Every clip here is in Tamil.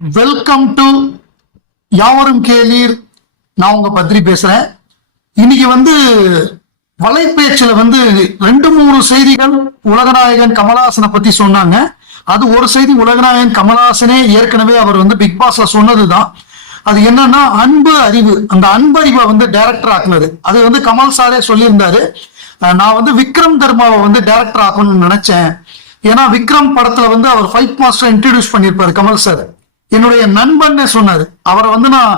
வெல்கம் டு யாவரும் கேளீர். நான் உங்க பத்ரி பேசுறேன். இன்னைக்கு வந்து வலைப்பேச்சில் வந்து ரெண்டு மூணு செய்திகள் உலகநாயகன் கமலஹாசனை பத்தி சொன்னாங்க. அது ஒரு செய்தி உலகநாயகன் கமலஹாசனே ஏற்கனவே அவர் வந்து பிக் பாஸ்ல சொன்னதுதான். அது என்னன்னா அன்பு அறிவு. அந்த அன்பு அறிவை வந்து டைரக்டர் ஆக்குனது. அது வந்து கமல் சாரே சொல்லியிருந்தாரு. நான் வந்து விக்ரம் தர்மாவை வந்து டைரக்டர் ஆக்கணும்னு நினைச்சேன். ஏன்னா விக்ரம் படத்துல வந்து அவர் ஃபைட் மாஸ்டர் இன்ட்ரடியூஸ் பண்ணியிருப்பாரு கமல் சார். என்னுடைய நண்பன் சொன்னாரு. அவரை வந்து நான்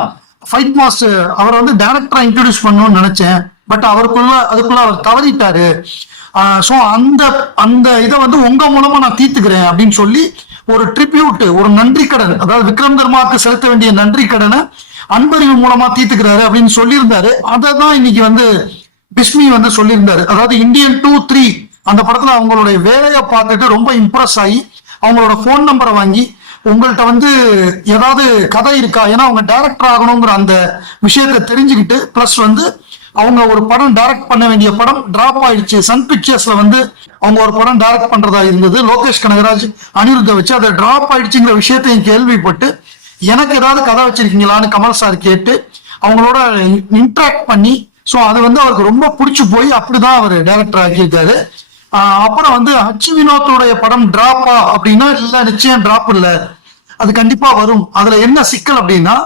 ஃபைட் மாஸ்டர் அவரை வந்து டைரக்டரா இன்ட்ரடியூஸ் பண்ணணும்னு நினைச்சேன். பட் அவருக்குள்ள அதுக்குள்ள அவர் தவறிட்டாரு. ஸோ அந்த அந்த இதை வந்து உங்க மூலமா நான் தீர்த்துக்கிறேன் அப்படின்னு சொல்லி ஒரு ட்ரிபியூட் ஒரு நன்றி கடன் அதாவது விக்ரம் தர்மாவுக்கு செலுத்த வேண்டிய நன்றி கடனை அன்பறிவு மூலமா தீர்த்துக்கிறாரு அப்படின்னு சொல்லியிருந்தாரு. அதை தான் இன்னைக்கு வந்து பிஸ்மி வந்து சொல்லியிருந்தாரு. அதாவது இந்தியன் டூ த்ரீ அந்த படத்துல அவங்களுடைய வேலையை பார்த்துட்டு ரொம்ப இம்ப்ரெஸ் ஆகி அவங்களோட ஃபோன் நம்பரை வாங்கி உங்கள்கிட்ட வந்து ஏதாவது கதை இருக்கா? ஏன்னா அவங்க டைரக்டர் ஆகணுங்கிற அந்த விஷயத்தை தெரிஞ்சுக்கிட்டு ப்ளஸ் வந்து அவங்க ஒரு படம் டைரக்ட் பண்ண வேண்டிய படம் டிராப் ஆயிடுச்சு. சன் பிக்சர்ஸ்ல வந்து அவங்க ஒரு படம் டைரக்ட் பண்றதா இருந்தது. லோகேஷ் கனகராஜ் அனிருத்தை வச்சு அதை டிராப் ஆயிடுச்சுங்கிற விஷயத்தையும் கேள்விப்பட்டு எனக்கு ஏதாவது கதை வச்சிருக்கீங்களான்னு கமல் சார் கேட்டு அவங்களோட இன்ட்ராக்ட் பண்ணி ஸோ அது வந்து அவருக்கு ரொம்ப பிடிச்சி போய் அப்படிதான் அவர் டைரக்டர் ஆகியிருக்காரு அப்புறம் வந்து அச்சு வினோத்தோடைய படம் டிராப்பா அப்படின்னா இல்ல நிச்சயம் டிராப் இல்லை. அது கண்டிப்பா வரும். அதுல என்ன சிக்கல் அப்படின்னா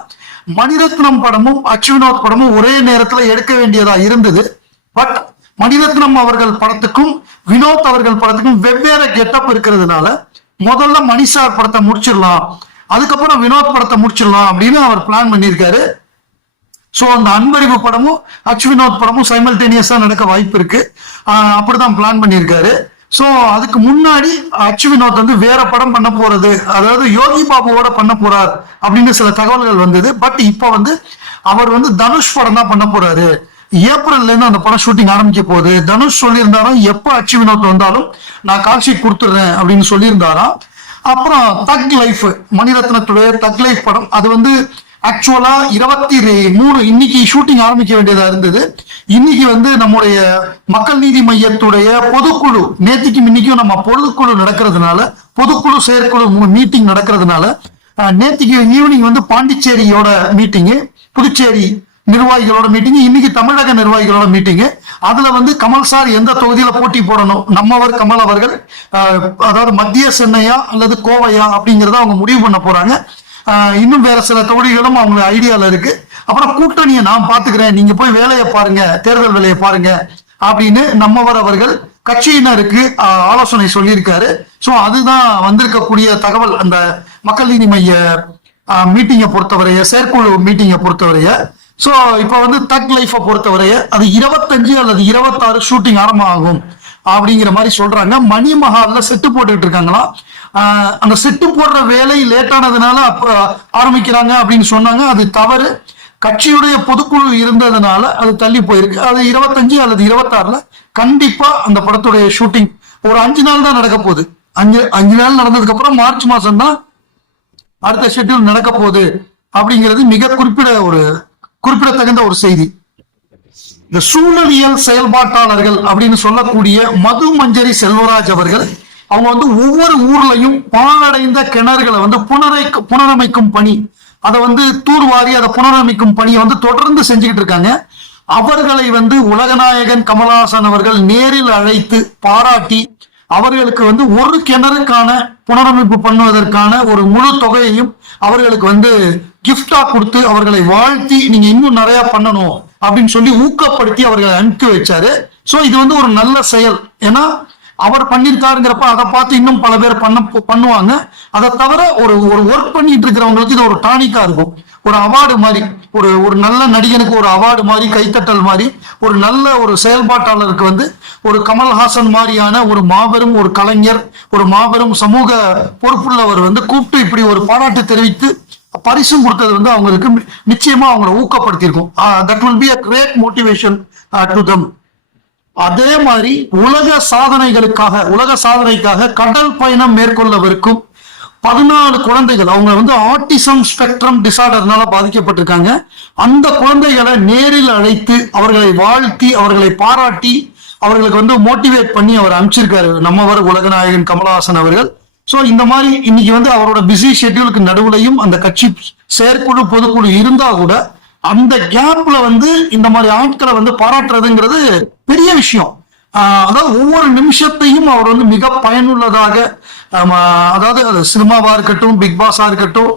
மணிரத்னம் படமும் அச்சுவினோத் படமும் ஒரே நேரத்துல எடுக்க வேண்டியதா இருந்தது. பட் மணிரத்னம் அவர்கள் படத்துக்கும் வினோத் அவர்கள் படத்துக்கும் வெவ்வேறு கெட்டப் இருக்கிறதுனால முதல்ல மணிஷார் படத்தை முடிச்சிடலாம். அதுக்கப்புறம் வினோத் படத்தை முடிச்சிடலாம் அப்படின்னு அவர் பிளான் பண்ணியிருக்காரு. ஸோ அந்த அன்பறிவு படமும் அச்சு வினோத் படமும் சைமல்டேனியஸா நடக்க வாய்ப்பு இருக்கு. அப்படிதான் பிளான் பண்ணியிருக்காரு. ஸோ அதுக்கு முன்னாடி அச்சு வினோத் வந்து வேற படம் பண்ண போறது அதாவது யோகி பாபுவோட பண்ண போறார் அப்படின்னு சில தகவல்கள் வந்தது. பட் இப்போ வந்து அவர் வந்து தனுஷ் படம் தான் பண்ண போறாரு. ஏப்ரல்ல இருந்து அந்த படம் ஷூட்டிங் ஆரம்பிக்க போகுது. தனுஷ் சொல்லியிருந்தாலும் எப்போ அச்சு வினோத் வந்தாலும் நான் காட்சி கொடுத்துட்றேன் அப்படின்னு சொல்லியிருந்தாராம். அப்புறம் தக் லைஃப் மணிரத்னத்துடைய தக் லைஃப் படம் அது வந்து ஆக்சுவலா இருபத்தி மூணு இன்னைக்கு ஷூட்டிங் ஆரம்பிக்க வேண்டியதா இருந்தது. இன்னைக்கு வந்து நம்முடைய மக்கள் நீதி மையத்துடைய பொதுக்குழு நேத்திக்கும் இன்னைக்கும் நம்ம பொதுக்குழு நடக்கிறதுனால பொதுக்குழு செயற்குழு மீட்டிங் நடக்கிறதுனால நேத்திக்கு ஈவினிங் வந்து பாண்டிச்சேரியோட மீட்டிங்கு புதுச்சேரி நிர்வாகிகளோட மீட்டிங் இன்னைக்கு தமிழக நிர்வாகிகளோட மீட்டிங் அதுல வந்து கமல் சார் எந்த தொகுதியில போட்டி போடணும்? நம்மவர் கமல் அவர்கள் அதாவது மத்திய சென்னையா அல்லது கோவையா அப்படிங்கறத அவங்க முடிவு பண்ண போறாங்க. இன்னும் வேற சில தொகுதிகளும் அவங்க ஐடியால இருக்கு. அப்புறம் கூட்டணியை நான் பாத்துக்கிறேன் நீங்க போய் வேலையை பாருங்க தேர்தல் வேலையை பாருங்க அப்படின்னு நம்மவர் அவர்கள் கட்சியினருக்கு ஆலோசனை சொல்லியிருக்காரு. ஸோ அதுதான் வந்திருக்கக்கூடிய தகவல். அந்த மக்கள் நீதி மைய மீட்டிங்கை பொறுத்தவரைய செயற்குழு மீட்டிங்கை பொறுத்தவரைய. ஸோ இப்போ வந்து தக் லைஃபை பொறுத்தவரைய அது இருபத்தஞ்சு அல்லது இருபத்தாறு ஷூட்டிங் ஆரம்பம் ஆகும் அப்படிங்கிற மாதிரி சொல்றாங்க. மணிமஹால்ல செட்டு போட்டுக்கிட்டு இருக்காங்களாம் அந்த செட்டு போடுற வேலை லேட் ஆனதுனால அப்ப ஆரம்பிக்கிறாங்க அப்படின்னு சொன்னாங்க. அது தவறு. கட்சியுடைய பொதுக்குழு இருந்ததுனால அது தள்ளி போயிருக்கு. அது இருபத்தஞ்சு அல்லது இருபத்தாறுல கண்டிப்பா அந்த படத்துடைய ஷூட்டிங் ஒரு அஞ்சு நாள் தான் நடக்க போகுது. அஞ்சு அஞ்சு நாள் நடந்ததுக்கு அப்புறம் மார்ச் மாசம் தான் அடுத்த ஷெட்யூல் நடக்க போகுது அப்படிங்கிறது மிக குறிப்பிட ஒரு குறிப்பிடத்தகுந்த ஒரு செய்தி. இந்த சூழலியல் செயல்பாட்டாளர்கள் அப்படின்னு சொல்லக்கூடிய மது மஞ்சரி செல்வராஜ் அவர்கள் அவங்க வந்து ஒவ்வொரு ஊர்லையும் பாழடைந்த கிணறுகளை வந்து புனரை புனரமைக்கும் பணி அதை வந்து தூர்வாரி அதை புனரமைக்கும் பணியை வந்து தொடர்ந்து செஞ்சுக்கிட்டு இருக்காங்க. அவர்களை வந்து உலகநாயகன் கமலஹாசன் அவர்கள் நேரில் அழைத்து பாராட்டி அவர்களுக்கு வந்து ஒரு கிணறுக்கான புனரமைப்பு பண்ணுவதற்கான ஒரு முழு தொகையையும் அவர்களுக்கு வந்து கிஃப்டா கொடுத்து அவர்களை வாழ்த்தி நீங்க இன்னும் நிறைய பண்ணணும். அப்படின்னு சொல்லி ஊக்கப்படுத்தி அவர்களை அனுப்பி வச்சாரு. ஸோ இது வந்து ஒரு நல்ல செயல். ஏன்னா அவர் பண்ணியிருக்காருங்கிறப்ப அதை பார்த்து இன்னும் பல பேர் பண்ண பண்ணுவாங்க. அதை தவிர ஒரு ஒரு ஒர்க் பண்ணிட்டு இருக்கிறவங்களுக்கு இது ஒரு டானிக்கா இருக்கும். ஒரு அவார்டு மாதிரி. ஒரு ஒரு நல்ல நடிகனுக்கு ஒரு அவார்டு மாதிரி கைத்தட்டல் மாதிரி. ஒரு நல்ல ஒரு செயல்பாட்டாளருக்கு வந்து ஒரு கமல்ஹாசன் மாதிரியான ஒரு மாபெரும் ஒரு கலைஞர் ஒரு மாபெரும் சமூக பொறுப்புள்ளவர் வந்து கூப்பிட்டு இப்படி ஒரு பாராட்டு தெரிவித்து பரிசும் கொடுத்தது வந்து அவங்களுக்கு நிச்சயமா அவங்களை ஊக்கப்படுத்தியிருக்கும். That will be a great motivation to them அதே மாதிரி உலக சாதனைகளுக்காக உலக சாதனைக்காக கடல் பயணம் மேற்கொள்ளவிருக்கும் பதினாலு குழந்தைகள் அவங்க வந்து ஆட்டிசம் ஸ்பெக்ட்ரம் டிசார்டர்னால பாதிக்கப்பட்டிருக்காங்க. அந்த குழந்தைகளை நேரில் அழைத்து அவர்களை வாழ்த்தி அவர்களை பாராட்டி அவர்களுக்கு வந்து மோட்டிவேட் பண்ணி அவர் அனுப்பிச்சிருக்காரு. நம்மவர் உலகநாயகன் கமலஹாசன் அவர்கள். சோ இந்த மாதிரி இன்னைக்கு வந்து அவரோட பிஸி ஷெட்யூலுக்கு நடுவுலையும் அந்த கட்சி செயற்குழு பொதுக்குழு இருந்தா கூட அந்த கேப்ல வந்து இந்த மாதிரி ஆட்களை வந்து பாராட்டுறதுங்கிறது பெரிய விஷயம். அதாவது ஒவ்வொரு நிமிஷத்தையும் அவர் வந்து மிக பயனுள்ளதாக அதாவது அது சினிமாவா இருக்கட்டும் பிக் பாஸா இருக்கட்டும்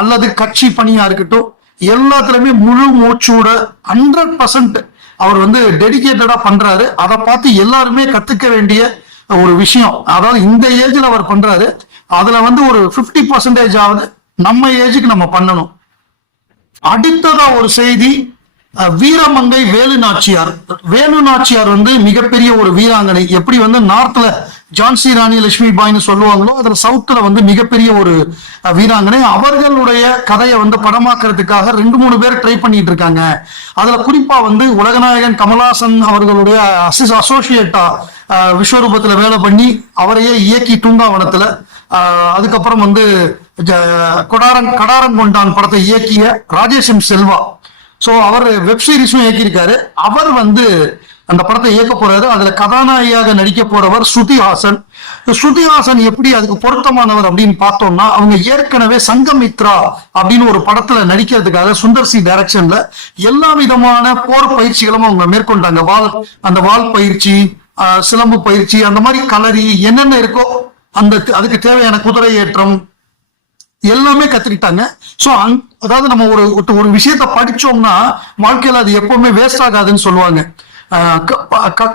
அல்லது கட்சி பணியா இருக்கட்டும் எல்லாத்துலயுமே முழு மூச்சோட ஹண்ட்ரட் பர்சன்ட் அவர் வந்து டெடிக்கேட்டடா பண்றாரு. அதை பார்த்து எல்லாருமே கத்துக்க வேண்டிய ஒரு விஷயம். அதாவது இந்த ஏஜ்ல அவர் பண்றாரு. அதுல வந்து ஒரு 50% பர்சன்டேஜ் ஆகுது நம்ம ஏஜுக்கு நம்ம பண்ணணும். அடுத்ததா ஒரு செய்தி வீரமங்கை வேலு நாச்சியார் வேலு நாச்சியார் வந்து மிகப்பெரிய ஒரு வீராங்கனை. எப்படி வந்து நார்த்ல ஜான்சி ராணி லட்சுமி பாய்னு சொல்லுவாங்களோ அதுல சவுத்துல வந்து மிகப்பெரிய ஒரு வீராங்கனை. அவர்களுடைய கதையை வந்து படமாக்குறதுக்காக ரெண்டு மூணு பேர் ட்ரை பண்ணிட்டு இருக்காங்க. அதுல குறிப்பா வந்து உலகநாயகன் கமலாசன் அவர்களுடைய அசிஸ் அசோசியேட்டா விஸ்வரூபத்துல வேலை பண்ணி அவரையே இயக்கி தூங்காவனத்துல ஆஹ் அதுக்கப்புறம் வந்து ஜ- கொடாரன் கொண்டான் படத்தை இயக்கிய ராஜேஷம் செல்வா. சோ அவர் வெப் சீரிஸும் இயக்கியிருக்காரு. அவர் வந்து அந்த படத்தை இயக்க போறாரு. அதுல கதாநாயகியாக நடிக்க போறவர் ஸ்ருதி ஹாசன் ஸ்ருதி ஹாசன் எப்படி அதுக்கு பொருத்தமானவர் அப்படின்னு பார்த்தோம்னா அவங்க ஏற்கனவே சங்கமித்ரா அப்படின்னு ஒரு படத்துல நடிக்கிறதுக்காக சுந்தர் சி டைரக்ஷன்ல எல்லா விதமான போர் பயிற்சிகளும் அவங்க மேற்கொண்டாங்க. வால் அந்த வால் பயிற்சி சிலம்பு பயிற்சி அந்த மாதிரி கலரி என்னென்ன இருக்கோ அந்த அதுக்கு தேவையான குதிரை ஏற்றம் எல்லாமே கத்துக்கிட்டாங்க. சோ அதாவது நம்ம ஒரு ஒரு- விஷயத்த படிச்சோம்னா வாழ்க்கையில அது எப்பவுமே வேஸ்ட் ஆகாதுன்னு சொல்லுவாங்க.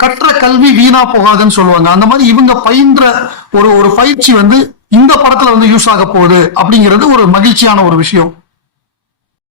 கற்ற கல்வி வீணா போகாதுன்னு சொல்லுவாங்க. அந்த மாதிரி இவங்க பயின்ற ஒரு ஒரு பயிற்சி வந்து இந்த படத்துல வந்து யூஸ் ஆக போகுது அப்படிங்கிறது ஒரு மகிழ்ச்சியான ஒரு விஷயம்.